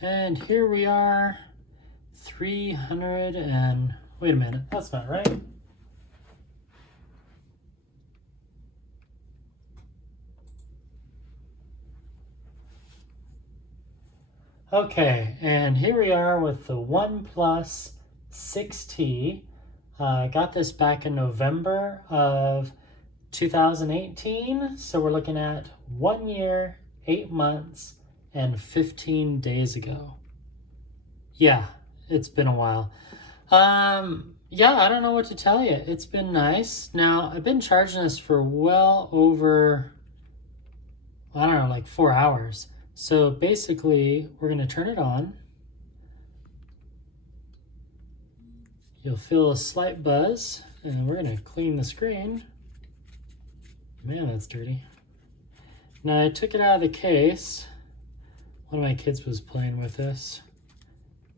And here we are, 300 and, wait a minute, that's not right. Okay, and here we are with the OnePlus 6T. I got this back in November of 2018, so we're looking at 1 year, 8 months, and 15 days ago. Yeah, it's been a while. Yeah, I don't know what to tell you. It's been nice. Now, I've been charging this for well over, I don't know, like 4 hours. So basically, we're going to turn it on. You'll feel a slight buzz, and we're going to clean the screen. Man, that's dirty. Now, I took it out of the case. One of my kids was playing with this.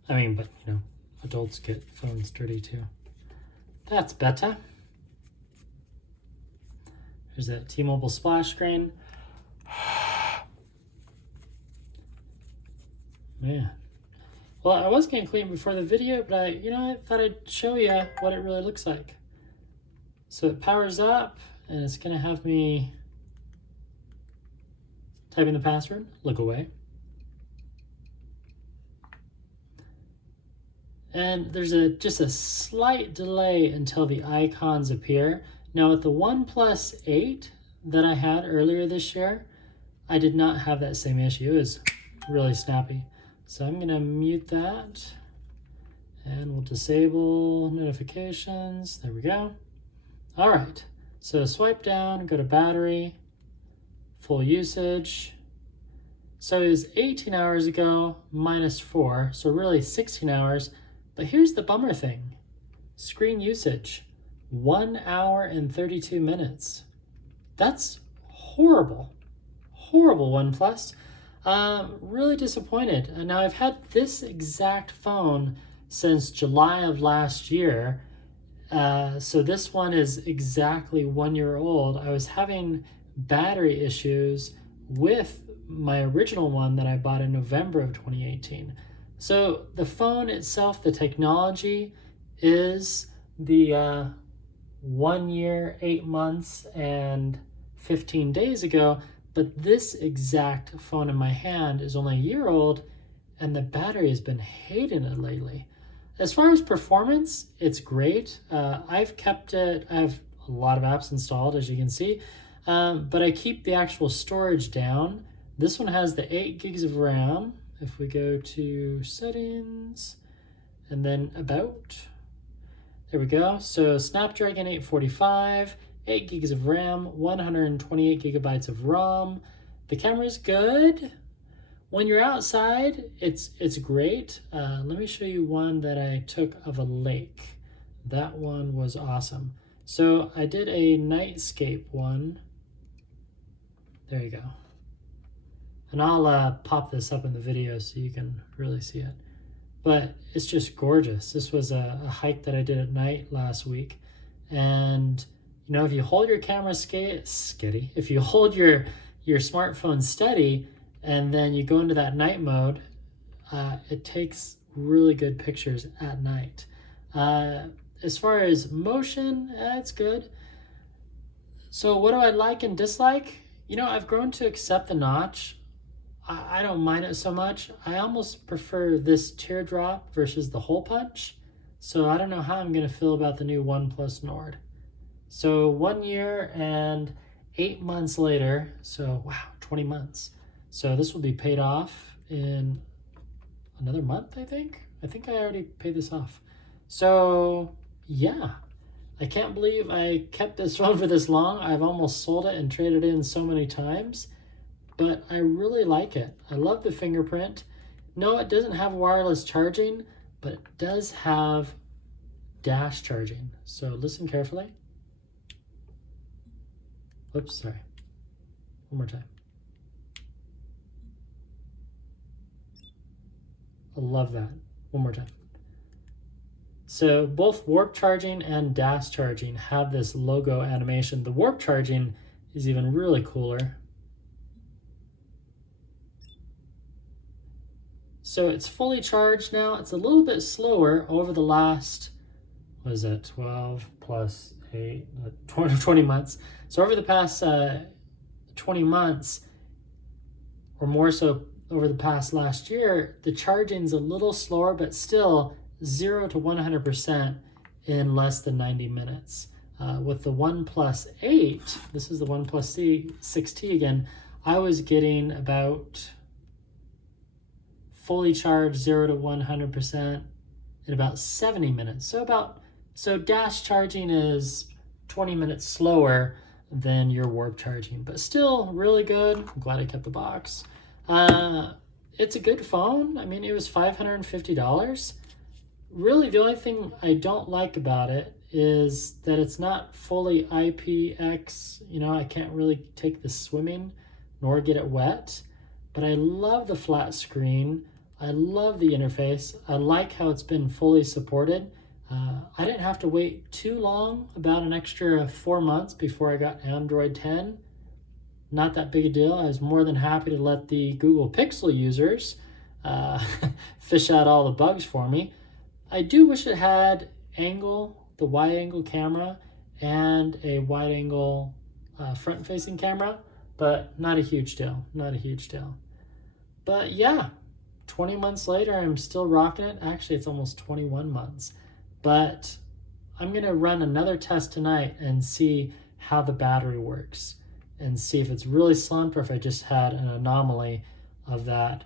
I mean, but, you know, adults get phones dirty too. That's better. Here's that T-Mobile splash screen. Man. Well, I was going to clean before the video, but I thought I'd show you what it really looks like. So it powers up, and it's going to have me type in the password, look away. And there's just a slight delay until the icons appear. Now with the OnePlus 8 that I had earlier this year, I did not have that same issue. It was really snappy. So I'm gonna mute that and we'll disable notifications. There we go. All right, so swipe down, go to battery, full usage. So it was 18 hours ago minus 4, so really 16 hours. But here's the bummer thing. Screen usage, 1 hour and 32 minutes. That's horrible. Horrible, OnePlus. Really disappointed. Now I've had this exact phone since July of last year. So this one is exactly 1 year old. I was having battery issues with my original one that I bought in November of 2018. So the phone itself, the technology is the 1 year, 8 months, and 15 days ago, but this exact phone in my hand is only a year old, and the battery has been hating it lately. As far as performance, it's great. I've kept it, I have a lot of apps installed, as you can see, but I keep the actual storage down. This one has the 8 gigs of RAM. If we go to settings and then about, there we go. So Snapdragon 845, 8 gigs of RAM, 128 gigabytes of ROM. The camera's good. When you're outside, it's great. Let me show you one that I took of a lake. That one was awesome. So I did a nightscape one. There you go. And I'll pop this up in the video so you can really see it. But it's just gorgeous. This was a hike that I did at night last week. And, you know, if you hold your camera steady, if you hold your smartphone steady and then you go into that night mode, it takes really good pictures at night. As far as motion, it's good. So what do I like and dislike? You know, I've grown to accept the notch. I don't mind it so much. I almost prefer this teardrop versus the hole punch. So I don't know how I'm going to feel about the new OnePlus Nord. So 1 year and 8 months later, so wow, 20 months. So this will be paid off in another month, I think. I think I already paid this off. So yeah, I can't believe I kept this phone for this long. I've almost sold it and traded in so many times. But I really like it. I love the fingerprint. No, it doesn't have wireless charging, but it does have dash charging. So listen carefully. Oops, sorry. One more time. I love that. One more time. So both warp charging and dash charging have this logo animation. The warp charging is even really cooler. So it's fully charged now. It's a little bit slower over the last, what is it, 12 plus 8, 20 months. So over the past 20 months, or more so over the past last year, the charging's a little slower, but still 0 to 100% in less than 90 minutes. With the OnePlus 8, this is the OnePlus 6T again, I was getting about fully charged 0 to 100% in about 70 minutes. So dash charging is 20 minutes slower than your warp charging, but still really good. I'm glad I kept the box. It's a good phone. I mean, it was $550. Really, the only thing I don't like about it is that it's not fully IPX. You know, I can't really take this swimming nor get it wet, but I love the flat screen. I love the interface. I like how it's been fully supported. I didn't have to wait too long, about an extra 4 months before I got Android 10. Not that big a deal. I was more than happy to let the Google Pixel users fish out all the bugs for me. I do wish it had the wide angle camera and a wide angle front facing camera, but not a huge deal, not a huge deal. But yeah, 20 months later, I'm still rocking it. Actually, it's almost 21 months. But I'm gonna run another test tonight and see how the battery works and see if it's really slumped or if I just had an anomaly of that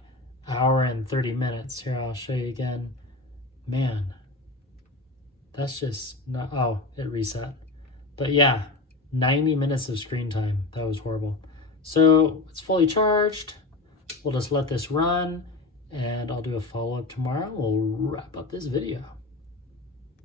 hour and 30 minutes. Here, I'll show you again. Man, that's just not, oh, it reset. But yeah, 90 minutes of screen time. That was horrible. So it's fully charged. We'll just let this run and I'll do a follow-up tomorrow. We'll wrap up this video.